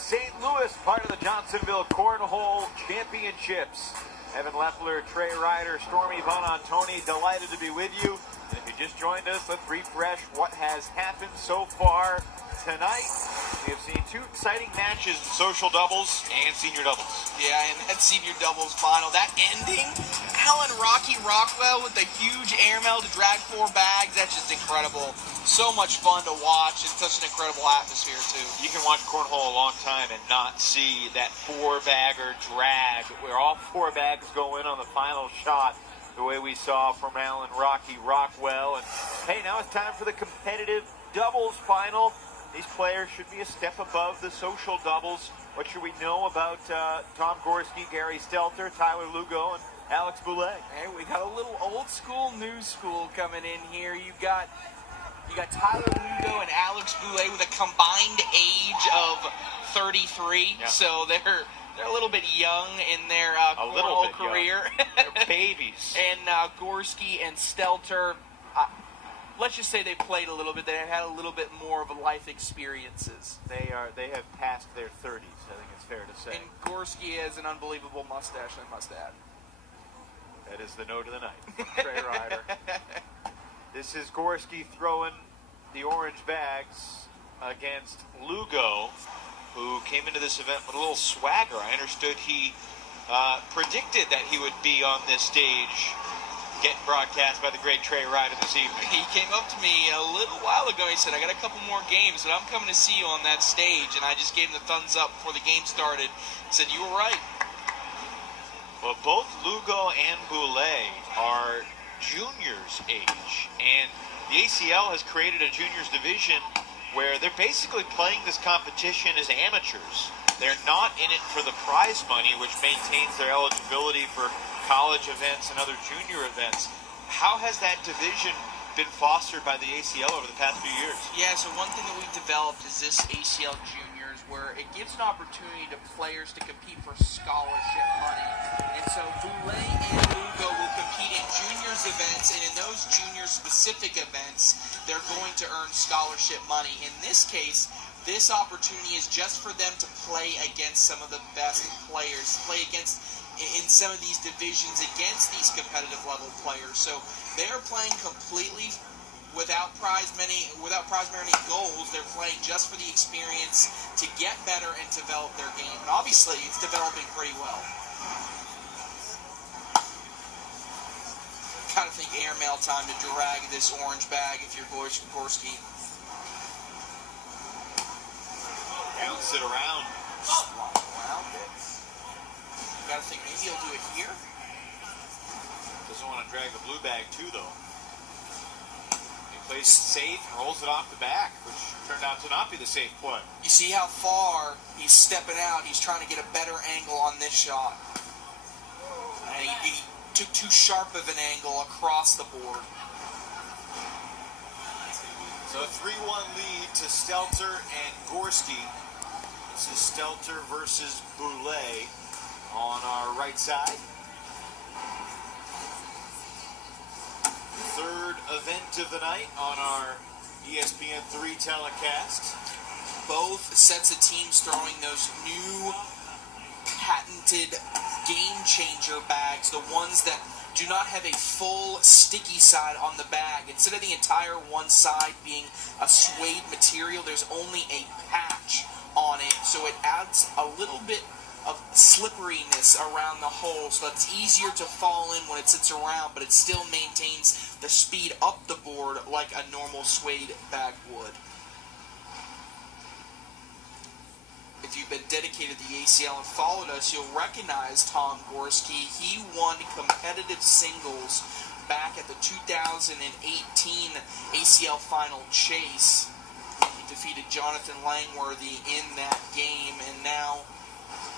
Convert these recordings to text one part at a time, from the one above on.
St. Louis, part of the Johnsonville Cornhole Championships. Evan Leffler, Trey Ryder, Stormy Von Antoni, delighted to be with you. And if you just joined us, let's refresh what has happened so far tonight. We have seen two exciting matches in social doubles and senior doubles. Yeah, and that senior doubles final, that ending, Alan Rocky Rockwell with the huge airmail to drag 4 bags, that's just incredible. So much fun to watch and such an incredible atmosphere, too. You can watch cornhole a long time and not see that 4-bagger drag where all 4 bags go in on the final shot, the way we saw from Alan Rocky Rockwell. And hey, now it's time for the competitive doubles final. These players should be a step above the social doubles. What should we know about Tom Gorski, Gary Stelter, Tyler Lugo, and Alex Boulay? Hey, we got a little old school, new school coming in here. You got Tyler Lugo and Alex Boulay with a combined age of 33. Yeah. So they're a little bit young in their cornhole career. They're babies. And Gorski and Stelter, let's just say they played a little bit. They had a little bit more of a life experiences. They have passed their 30s, I think it's fair to say. And Gorski has an unbelievable mustache, I must add. That is the note of the night from Trey Ryder. This is Gorski throwing the orange bags against Lugo, who came into this event with a little swagger. I understood he predicted that he would be on this stage getting broadcast by the great Trey Ryder this evening. He came up to me a little while ago. He said, I got a couple more games, but I'm coming to see you on that stage. And I just gave him the thumbs up before the game started. He said, you were right. Well, both Lugo and Boulay are juniors age. And the ACL has created a juniors division where they're basically playing this competition as amateurs. They're not in it for the prize money, which maintains their eligibility for college events and other junior events. How has that division been fostered by the ACL over the past few years? Yeah, so one thing that we've developed is this ACL Juniors, where it gives an opportunity to players to compete for scholarship money. And so Boulay and Lugo will compete in juniors events, and in those junior-specific events, they're going to earn scholarship money. In this case, this opportunity is just for them to play against some of the best players, play against in some of these divisions against these competitive level players. So they're playing completely without prize money goals. They're playing just for the experience to get better and develop their game. And obviously, it's developing pretty well. Kind of think airmail time to drag this orange bag if you're Gorski. Bounce it around. Gotta think maybe he'll do it here. Doesn't want to drag the blue bag too, though. He plays it safe and rolls it off the back, which turned out to not be the safe play. You see how far he's stepping out. He's trying to get a better angle on this shot. And he took too sharp of an angle across the board. So a 3-1 lead to Stelter and Gorski. This is Stelter versus Boulay on our right side. Third event of the night on our ESPN3 telecast. Both sets of teams throwing those new patented game changer bags, the ones that do not have a full sticky side on the bag. Instead of the entire one side being a suede material, there's only a patch on it, so it adds a little bit of slipperiness around the hole, so it's easier to fall in when it sits around, but it still maintains the speed up the board like a normal suede bag would. If you've been dedicated to the ACL and followed us, you'll recognize Tom Gorski. He won competitive singles back at the 2018 ACL Final Chase. He defeated Jonathan Langworthy in that game, and now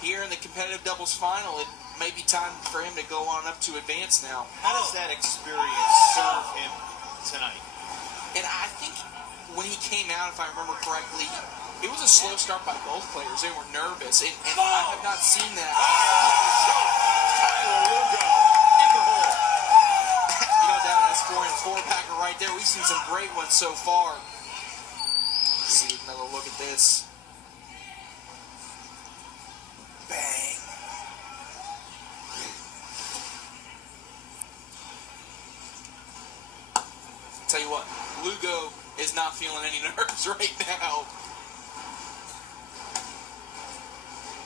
here in the competitive doubles final, it may be time for him to go on up to advance now. How does that experience serve him tonight? And I think when he came out, if I remember correctly, it was a slow start by both players. They were nervous, and I have not seen that. Tyler Lugo in the hole. You know, that's 4-packer right there. We've seen some great ones so far. Let's see another look at this. Lugo is not feeling any nerves right now.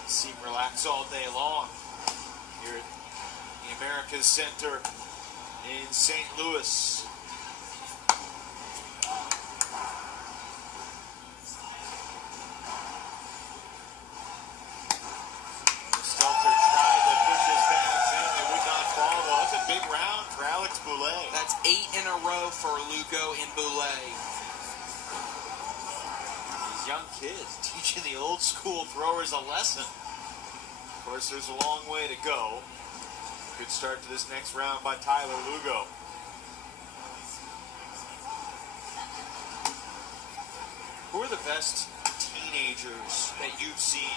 Seem relaxed all day long here at the America's Center in St. Louis. Stelter tried to push his bats in. It would not fall. Well, that's a big round for Alex Boulay. That's 8 in a row for Lugo and Boulay. These young kids teaching the old school throwers a lesson. Of course, there's a long way to go. Good start to this next round by Tyler Lugo. Who are the best teenagers that you've seen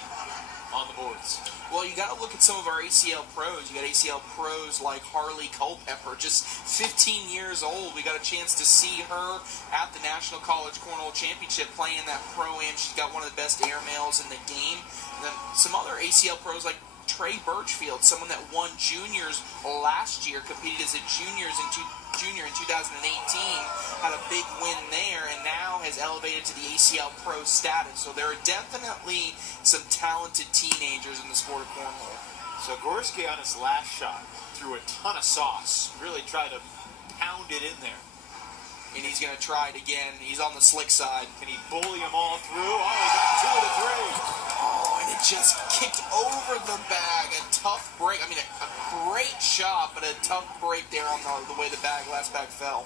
on the boards? Well, you got to look at some of our ACL pros. You got ACL pros like Harley Culpepper, just 15 years old. We got a chance to see her at the National College Cornhole Championship playing that pro-am. She's got one of the best airmails in the game. And then some other ACL pros like Trey Birchfield, someone that won juniors last year, competed as a junior in 2018, had a big win there, and now has elevated to the ACL Pro status. So there are definitely some talented teenagers in the sport of cornhole. So Gorski on his last shot threw a ton of sauce, really tried to pound it in there. And he's going to try it again. He's on the slick side. Can he bully them all through? Oh, he got 2 of the 3. Oh, and it just kicked over the bag. A tough break. I mean, a great shot, but a tough break there on the way the last bag fell.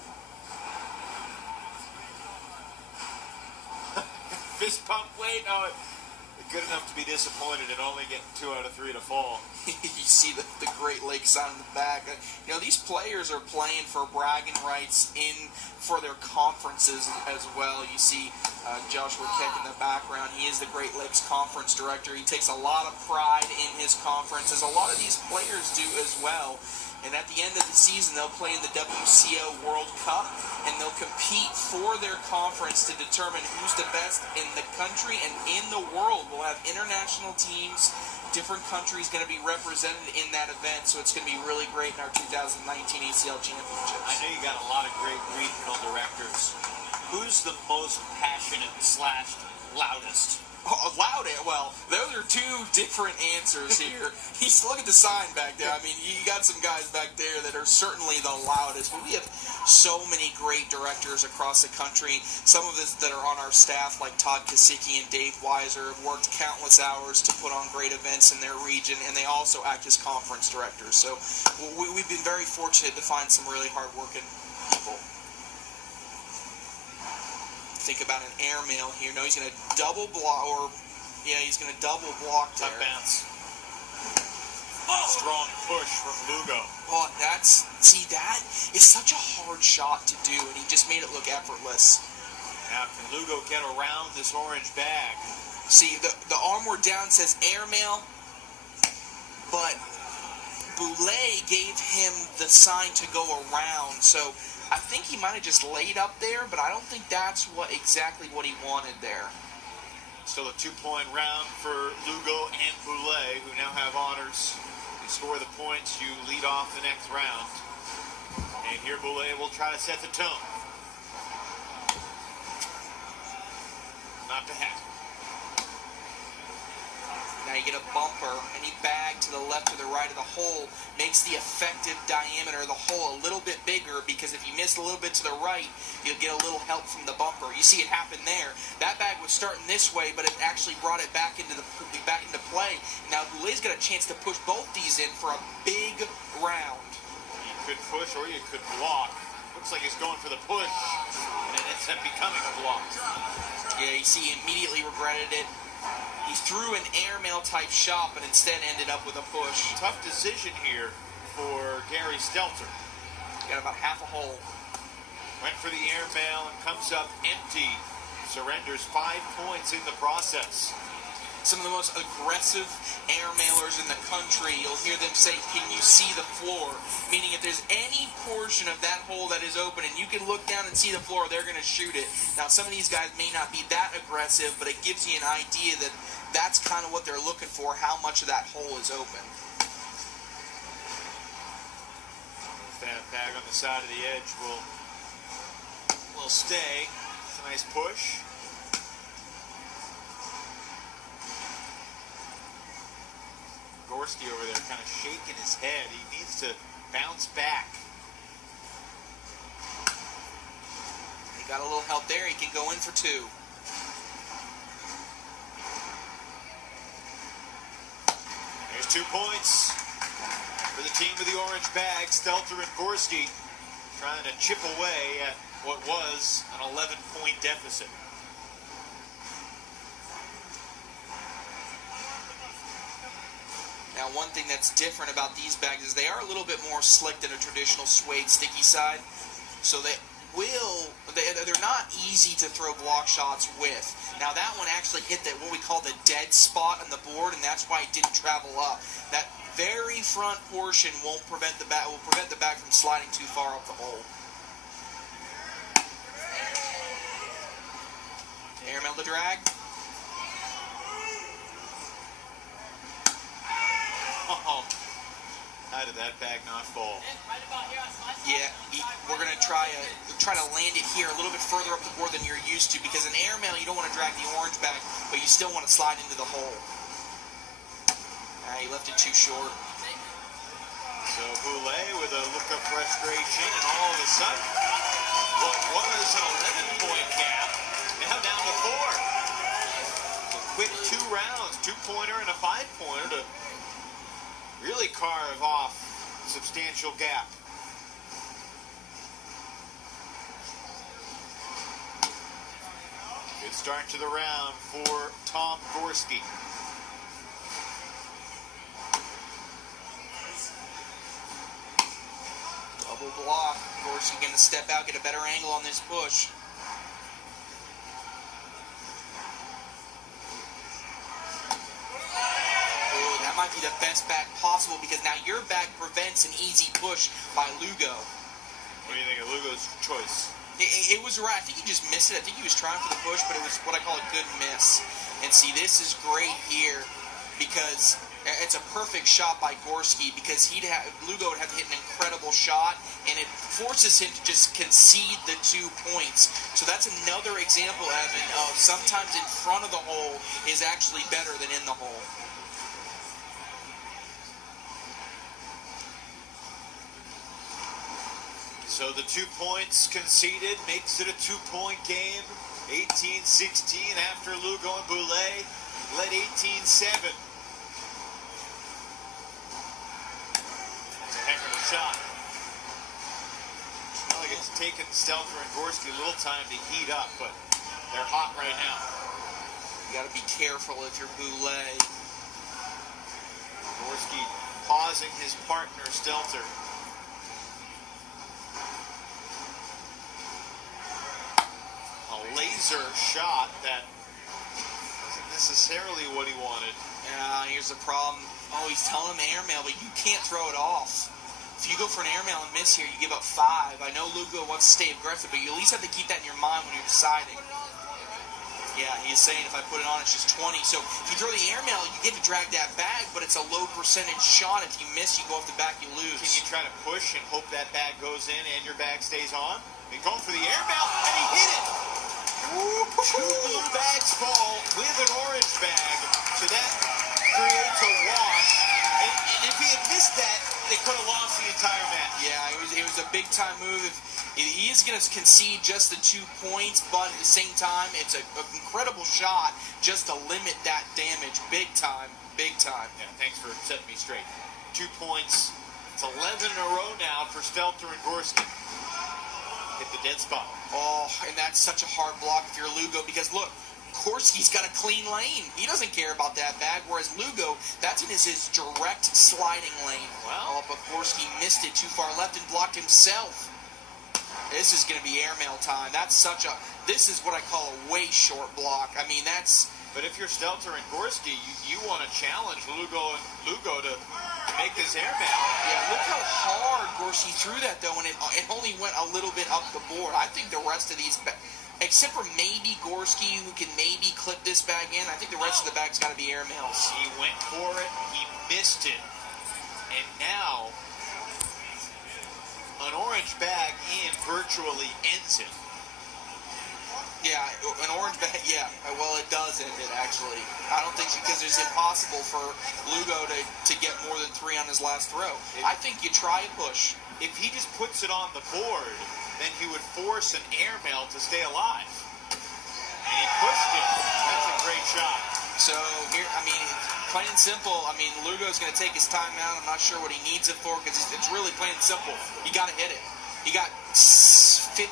Fist pump weight. Oh, good enough to be disappointed and only get 2 out of 3 to fall. You see the Great Lakes sign in the back. You know, these players are playing for bragging rights for their conferences as well. You see Joshua Keck in the background. He is the Great Lakes Conference Director. He takes a lot of pride in his conference, as a lot of these players do as well. And at the end of the season, they'll play in the WCO World Cup, and they'll compete for their conference to determine who's the best in the country and in the world. We'll have international teams, different countries going to be represented in that event, so it's going to be really great in our 2019 ACL Championships. I know you got a lot of great regional directors. Who's the most passionate / loudest? Oh, well, those are 2 different answers here. Look at the sign back there. I mean, you got some guys back there that are certainly the loudest. But we have so many great directors across the country. Some of us that are on our staff, like Todd Kasicki and Dave Weiser, have worked countless hours to put on great events in their region, and they also act as conference directors. So we've been very fortunate to find some really hard-working people. Think about an airmail here. No, he's going to double block, he's going to double block there. Tough bounce. Strong push from Lugo. Oh, that is such a hard shot to do, and he just made it look effortless. Now, can Lugo get around this orange bag? See, the armward down says airmail, but Boulay gave him the sign to go around, so I think he might have just laid up there, but I don't think that's exactly what he wanted there. Still a 2-point round for Lugo and Boulay, who now have honors. You score the points, you lead off the next round. And here Boulay will try to set the tone. Not to happen. Now you get a bumper, any bag to the left or the right of the hole makes the effective diameter of the hole a little bit bigger, because if you miss a little bit to the right, you'll get a little help from the bumper. You see it happen there. That bag was starting this way, but it actually brought it back into play. Now Boulay's got a chance to push both these in for a big round. You could push or you could block. Looks like he's going for the push, and it ends up becoming a block. Yeah, you see he immediately regretted it. He threw an airmail type shot, but instead ended up with a push. Tough decision here for Gary Stelter. Got about half a hole. Went for the airmail and comes up empty. Surrenders 5 points in the process. Some of the most aggressive airmailers in the country, you'll hear them say, "Can you see the floor?" Meaning if there's any portion of that hole that is open and you can look down and see the floor, they're going to shoot it. Now, some of these guys may not be that aggressive, but it gives you an idea that that's kind of what they're looking for, how much of that hole is open. That bag on the side of the edge will will stay. It's a nice push. Gorski over there kind of shaking his head. He needs to bounce back. He got a little help there. He can go in for 2. There's 2 points for the team with the orange bag. Stelter and Gorski trying to chip away at what was an 11-point deficit. Now, one thing that's different about these bags is they are a little bit more slick than a traditional suede sticky side. So they're not easy to throw block shots with. Now, that one actually hit what we call the dead spot on the board, and that's why it didn't travel up. That very front portion will prevent the bag from sliding too far up the hole. Airmail to drag. Oh, how did that bag not fall? Yeah, we're going to try to land it here a little bit further up the board than you're used to, because in airmail you don't want to drag the orange bag, but you still want to slide into the hole. He left it too short. So Boulay with a look of frustration, and all of a sudden, what was an 11-point gap, now down to 4. A quick 2 rounds, 2-pointer and a 5-pointer to really carve off a substantial gap. Good start to the round for Tom Gorski. Double block. Gorski going to step out, get a better angle on this push. Might be the best bag possible, because now your bag prevents an easy push by Lugo. What do you think of Lugo's choice? It was right. I think he just missed it. I think he was trying for the push, but it was what I call a good miss. And see, this is great here, because it's a perfect shot by Gorski, because Lugo would have to hit an incredible shot, and it forces him to just concede the 2 points. So that's another example, Evan, of sometimes in front of the hole is actually better than in the hole. So the 2 points conceded makes it a 2-point game. 18-16 after Lugo and Boulay led 18-7. That's a heck of a shot. Well, like it's taken Stelter and Gorski a little time to heat up, but they're hot right now. You got to be careful if you're Boulay. Gorski pausing his partner, Stelter. Laser shot that wasn't necessarily what he wanted. Here's the problem. Oh, he's telling him airmail, but you can't throw it off. If you go for an airmail and miss here, you give up 5. I know Lugo wants to stay aggressive, but you at least have to keep that in your mind when you're deciding. Yeah, he's saying if I put it on, it's just 20. So if you throw the airmail, you get to drag that bag, but it's a low percentage shot. If you miss, you go off the back, you lose. Can you try to push and hope that bag goes in and your bag stays on? He's going for the airmail, and he hit it! 2 blue bags fall with an orange bag, so that creates a wash. And if he had missed that, they could have lost the entire match. Yeah, it was a big-time move. He is going to concede just the 2 points, but at the same time, it's an incredible shot just to limit that damage. Big time, big time. Yeah, thanks for setting me straight. 2 points. It's 11 in a row now for Stelter and Gorski. Hit the dead spot. Oh, and that's such a hard block if you're Lugo, because look, Gorski's got a clean lane. He doesn't care about that bag, whereas Lugo, that's in his direct sliding lane. Well, but Gorski missed it too far left and blocked himself. This is going to be airmail time. This is what I call a way short block. I mean, that's... But if you're Stelter and Gorski, you want to challenge Lugo to make this airmail. Yeah, look how hard Gorski threw that, though, and it only went a little bit up the board. I think the rest of these, except for maybe Gorski, who can maybe clip this bag in, I think the rest of the bag's got to be airmails. He went for it, he missed it, and now an orange bag in virtually ends it. Yeah, an orange bag, yeah. Well, it does end it, actually. I don't think, because it's impossible for Lugo to get more than 3 on his last throw. I think you try and push. If he just puts it on the board, then he would force an airmail to stay alive. And he pushed it. That's a great shot. So, here, I mean, plain and simple, I mean, Lugo's going to take his time out. I'm not sure what he needs it for, because it's really plain and simple. You got to hit it. You got 50%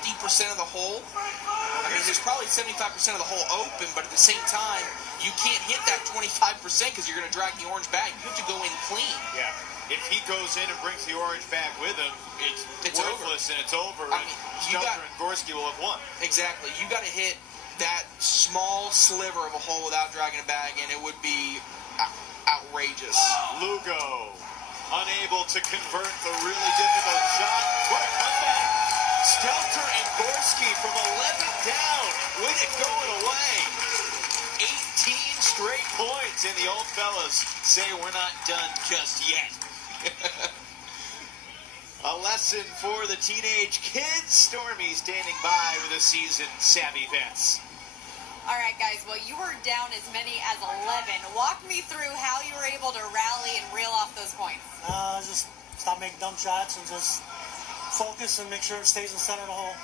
of the hole. I mean, there's probably 75% of the hole open, but at the same time, you can't hit that 25% because you're going to drag the orange bag. You have to go in clean. Yeah. If he goes in and brings the orange bag with him, it's worthless over. And it's over. I mean, Stelter and Gorski will have won. Exactly. You got to hit that small sliver of a hole without dragging a bag, and it would be outrageous. Lugo unable to convert the really difficult shot. What a comeback. Stelter and Gorski from 11 down. With it going away. 18 straight points, and the old fellas say we're not done just yet. A lesson for the teenage kids. Stormy standing by with a seasoned savvy vets. All right, guys. Well, you were down as many as 11. Walk me through how you were able to rally and reel off those points. Just stop making dumb shots and just focus and make sure it stays in the center of the hole.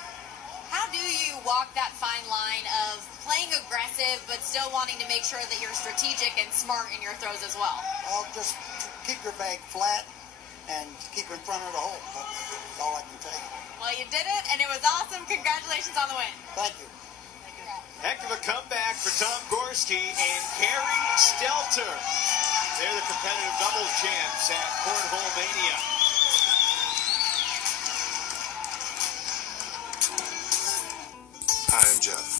How do you walk that fine line of playing aggressive but still wanting to make sure that you're strategic and smart in your throws as well? Well, just keep your bag flat and keep in front of the hole. That's all I can tell you. Well, you did it, and it was awesome. Congratulations on the win. Thank you. Heck of a comeback for Tom Gorski and Carrie Stelter. They're the competitive doubles champs at Cornhole Mania.